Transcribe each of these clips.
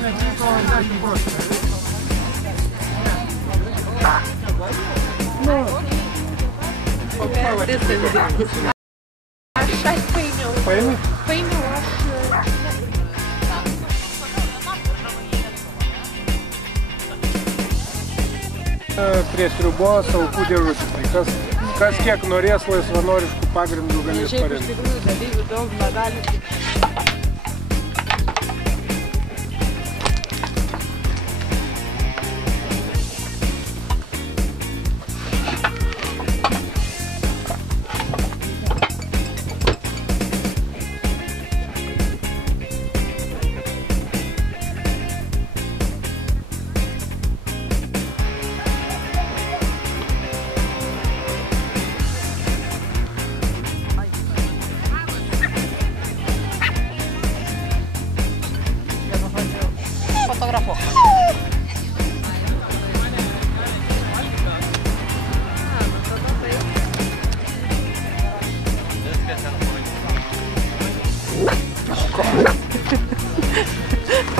Aš paėmiau. Paėmiau aš. Prie sriubos aukų dėžutė. Tai kas kiek norės laisvanoriškų pagrindų galės paremti. Iš tikrųjų dalyvių daug medalių.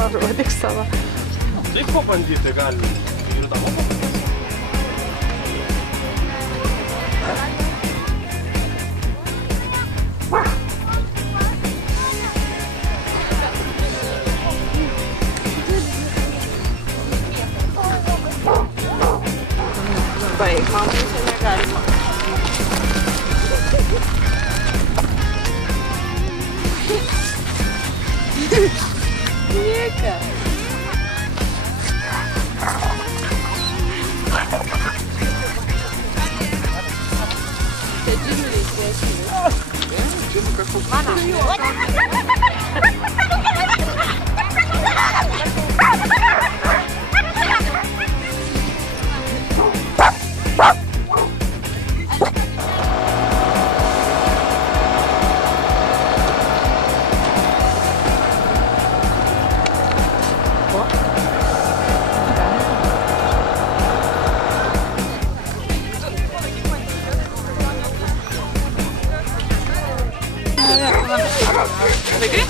Parodyk savo. Taip pabandyti galime. Ir tamo Baik, mamai čia negalima. Nieka. Čia džinų reikės. Džinų kažkoks. Mana. Vaikai?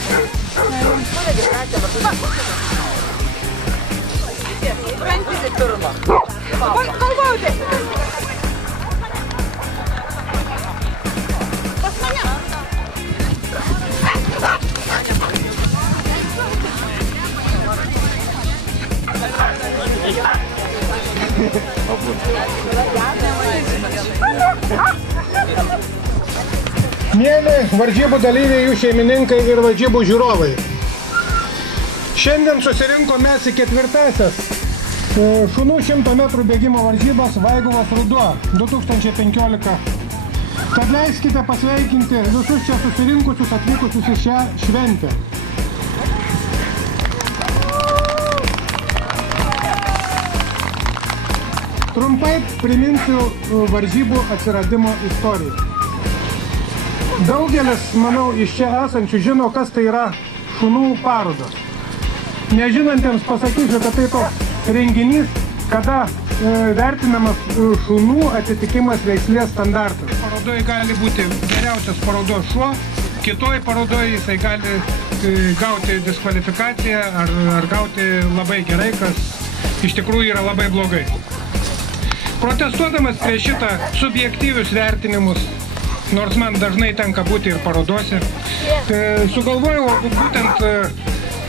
Rankyti pirmą. Kalvaudė. Pas mane. Mėly varžybų dalyviai, jų šeimininkai ir varžybų žiūrovai. Šiandien susirinko mes į ketvirtasias šunų 100 metrų bėgimo varžybas Vaiguvos ruduo 2015. Tad leiskite pasveikinti visus čia susirinkusius atvykusius į šią šventę. Trumpai priminsiu varžybų atsiradimo istoriją. Daugelis, manau, iš čia esančių žino, kas tai yra šunų parodos. Nežinantiems pasakysiu, kad tai toks renginys, kada vertinamas šunų atitikimas veislės standartas. Parodoje gali būti geriausias parodos šuo, kitoj parodoje jisai gali gauti diskvalifikaciją ar gauti labai gerai, kas iš tikrųjų yra labai blogai. Protestuodamas prieš šitą subjektyvius vertinimus, nors man dažnai tenka būti ir parodose, sugalvojau būtent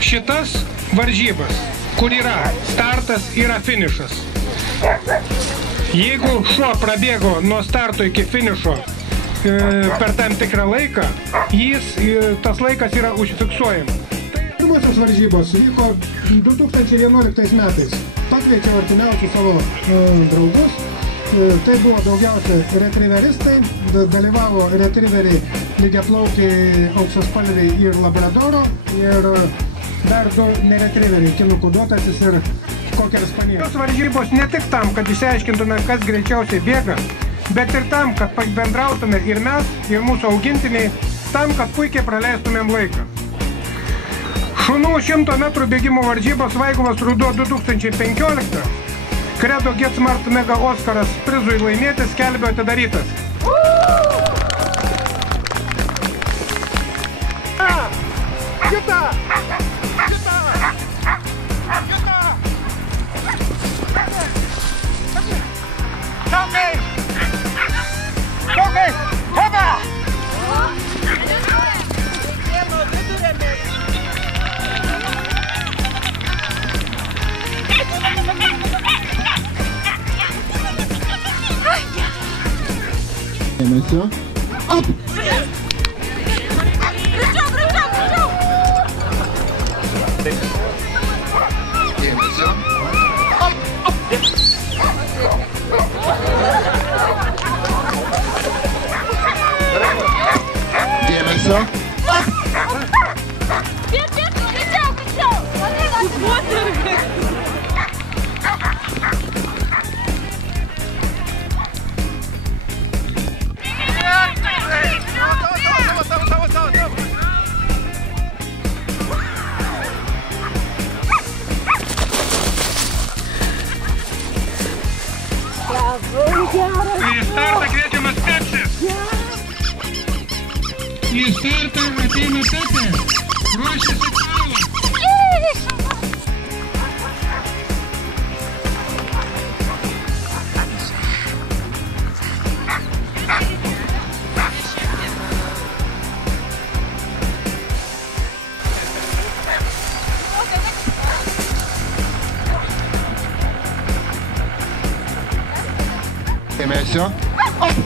šitas varžybas, kur yra startas, yra finišas. Jeigu šuo prabėgo nuo starto iki finišo per tam tikrą laiką, tas laikas yra užfiksuojamas. Pirmosios varžybos vyko 2011 metais. Pakviečiau artimiausius savo draugus. Tai buvo daugiausia retriveristai, dalyvavo retriveriai, lygiaplaukiai, auksaspalviai ir labradoro, ir dar du neretriveriai, kinų kudotasis ir kokeris panieris. Tos varžybos ne tik tam, kad išsiaiškintume, kas greičiausiai bėga, bet ir tam, kad bendrautume ir mes, ir mūsų augintiniai, tam, kad puikiai praleistumėm laiką. Šunų 100 metrų bėgimo varžybos Vaiguvos ruduo 2015 Credo Get Smart Mega Oskaras prizui laimėti skelbio atidarytas. Kita! Šokai! Šokai! Hopa! Dėmesio. Up! Dėmesio. Up! Dėmesio. Up! Į startą kviečiamas Pepsis. Į startą ateina Pepė. Ruošiasi Paulas. Dėmesio. Up!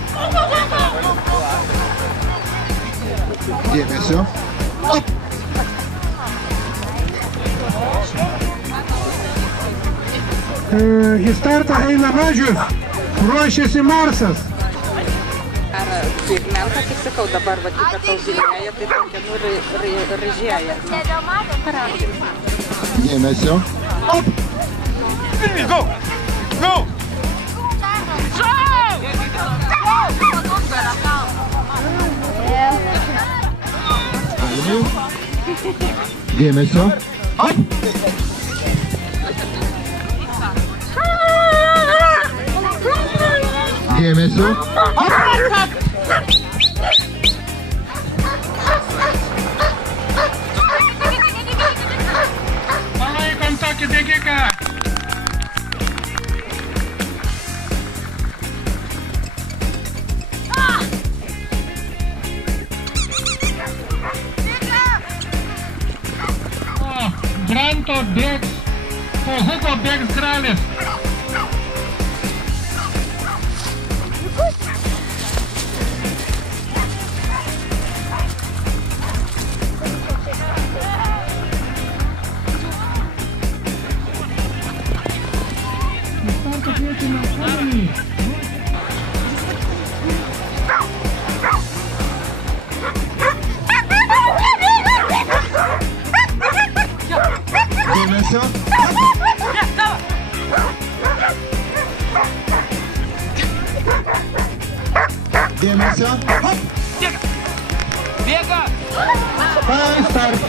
Dėmesio. Up! Į startą eina Vadžius. Ruošiasi Marsas. Ar pigmentą, kaip sakau, dabar va tik atauginėja, tai tokia, ryžėja. Dėmesio. Up! Go! Go! Dėmesio. Up! Dėmesio. Up! Palaikom tokį bėgiką. Granto bėgs, po Hugo bėgs Gralis. Į startą kviečiame Alanį. Dėmesio. Dėmesio. Bėga! Start.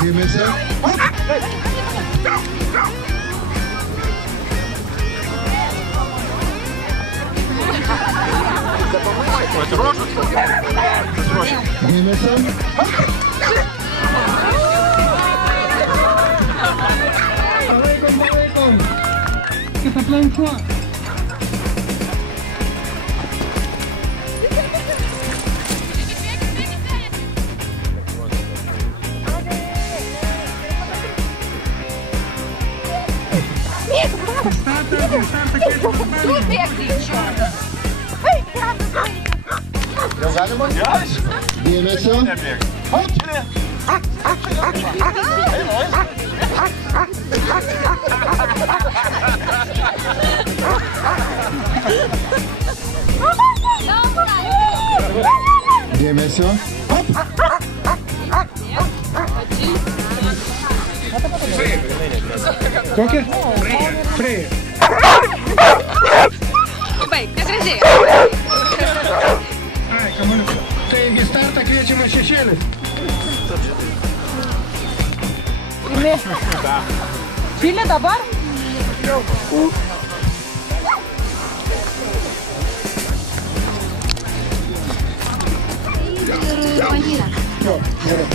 Dėmesio. Dėmesio. Palaikom. Kita planšuo. Startą Dėmesio. Dėmesio. Kokia? Freja. Baig, negražiai. Ai, kamuoliukas. Taigi startą kviečiamas Šešėlis. Pili dabar? Jo, gerai.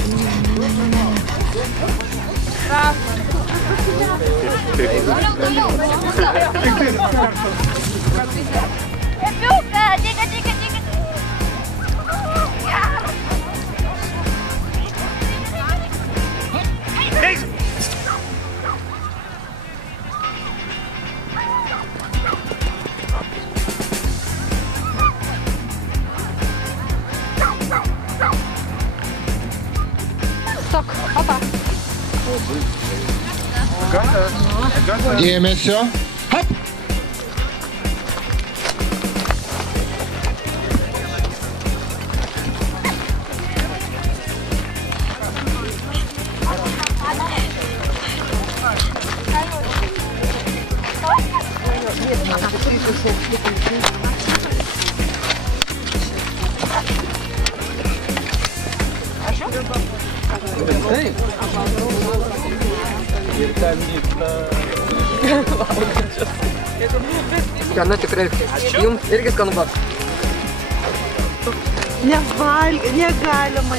Dėmesio. Hop. Skanu tikrai. Jums irgi skanu bus.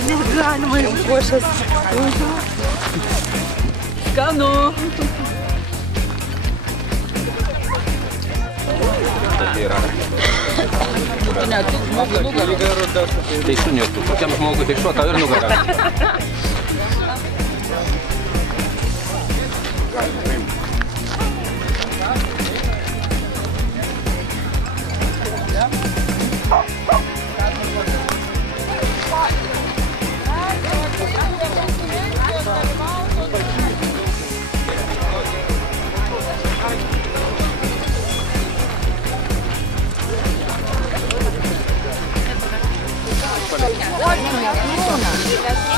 Negalima, jums košas. Skanu. Tai šunėtų, kokiam žmogui tai šuo tau ir nugarą.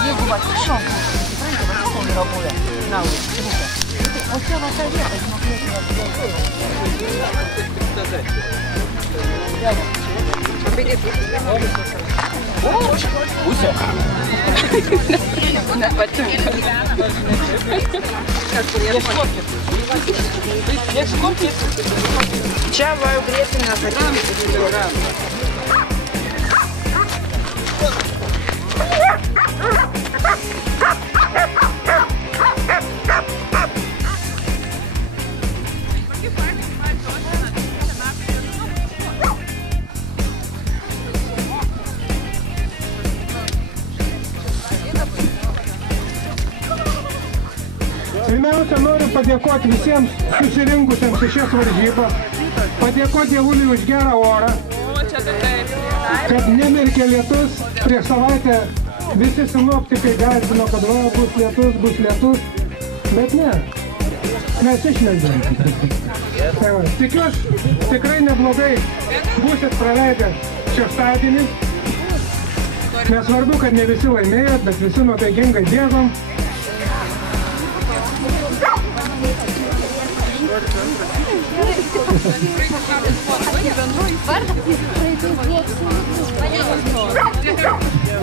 Jeigu va tik šonka, suprantate, va tik yra buvę. Naujas, triukas. O čia va ta vieta, Pusė. Nepatinka. Čia va jau grėsime sakyti. Pirmiausia, noriu padėkoti visiems susirinkusiems į šias varžybas, padėkoti Dievuliui už gerą orą, kad nemirkė lietus. Prieš savaitę visi sinoptikai gąsdino, kad va, bus lietus, bet ne, mes išleidėm. Tikiuosi, tikrai neblogai būsit praleidę šeštadienį. Nesvarbu, kad ne visi laimėjot, bet visi nuotaikingai bėgom.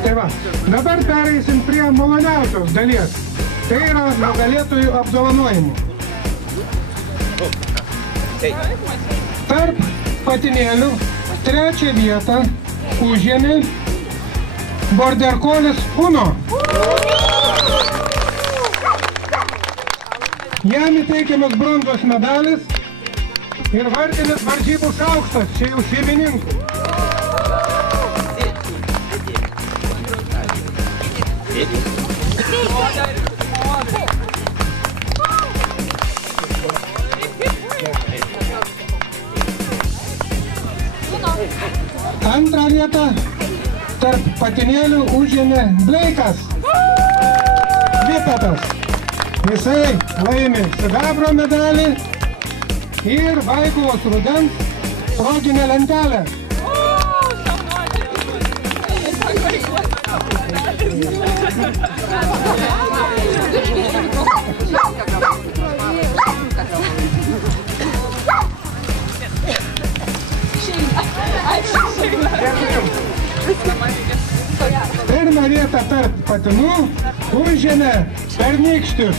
Tai va, dabar pereisim prie maloniausios dalies. Tai yra nugalėtojų apdovanojimų. Tarp patinėlių trečią vietą užėmė Border Collie Uno. Jam įteikiamas bronzos medalis ir vardinis varžybų šaukštas, čia jau šeimininkų. Antrą vietą tarp patinėlių užėmė Bleikas Vipetas. Jisai laimi sidabro medalį ir Vaiguvos rudens proginę lentelę. Pirmą vietą tarp patinų užėmė pernykštis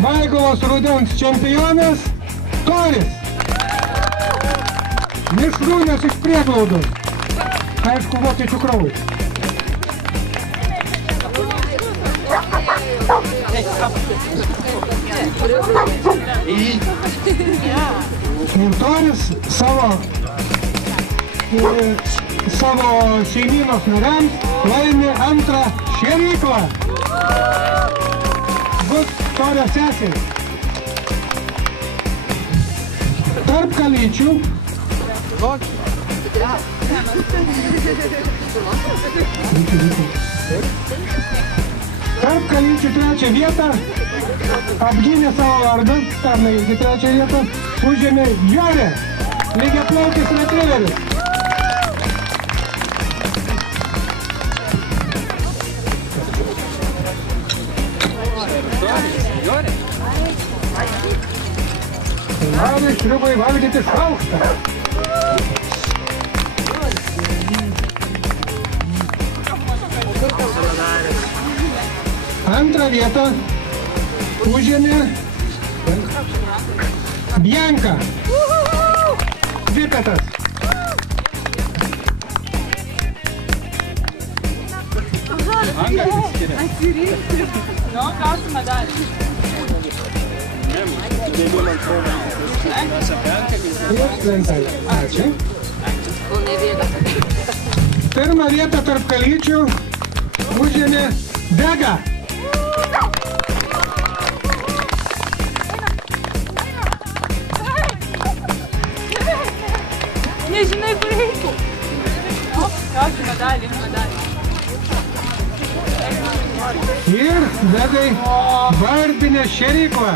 Vaiguvos rudens čempionas Toris. Mišrūnas iš prieglaudos. Aišku, vokiečių kraujas. Ir Toris savo šeimynos nariams laimi antrą šėryklą. Bus Torio sesė. Tarp kalyčių trečią vietą apgynė savo vardą, pernai irgi trečią vietą, užėmė Jorė, lygiaplaukis retrieveris. Nori šriubai valgyti šaukštą. Antrą vietą užėmė Bianka. Dvikatas. Atsirinkti. Nu, gausi medalį. Ačiū. Pirmą vietą tarp kalyčių užėmė Vega. Nežinai, kur reikia. Gausi medalį. Ir Vegai vardinė šėryklą.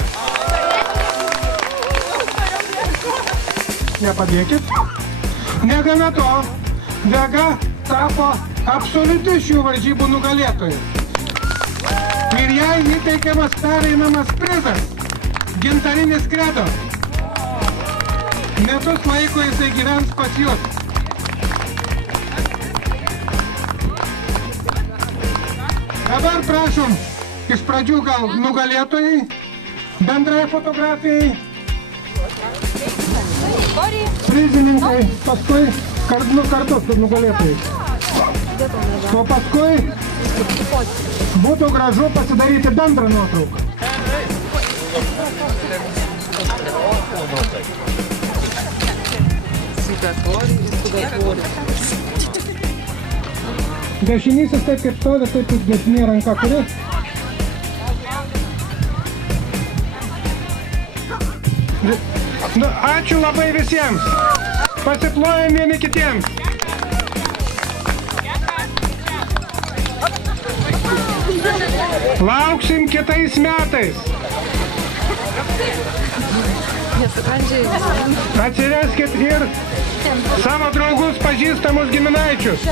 Nepadėkit. Negana to, Vega tapo absoliuti šių varžybų nugalėtoja. Ir jai įteikiamas pereinamas prizas – gintarinis kredo. Metus laiko jisai gyvens pas jūs. Dabar prašom, iš pradžių gal nugalėtojai, bendrai fotografijai, prizininkai, paskui kartu su nugalėtojai. O paskui būtų gražu pasidaryti bendrą nuotrauką. Dešinysis taip kaip stovi, taip kaip dešinė ranka kuri. Nu, ačiū labai visiems. Pasiplojam vieni kitiems. Lauksim kitais metais. Atsiveskit ir savo draugus, pažįstamus giminaičius.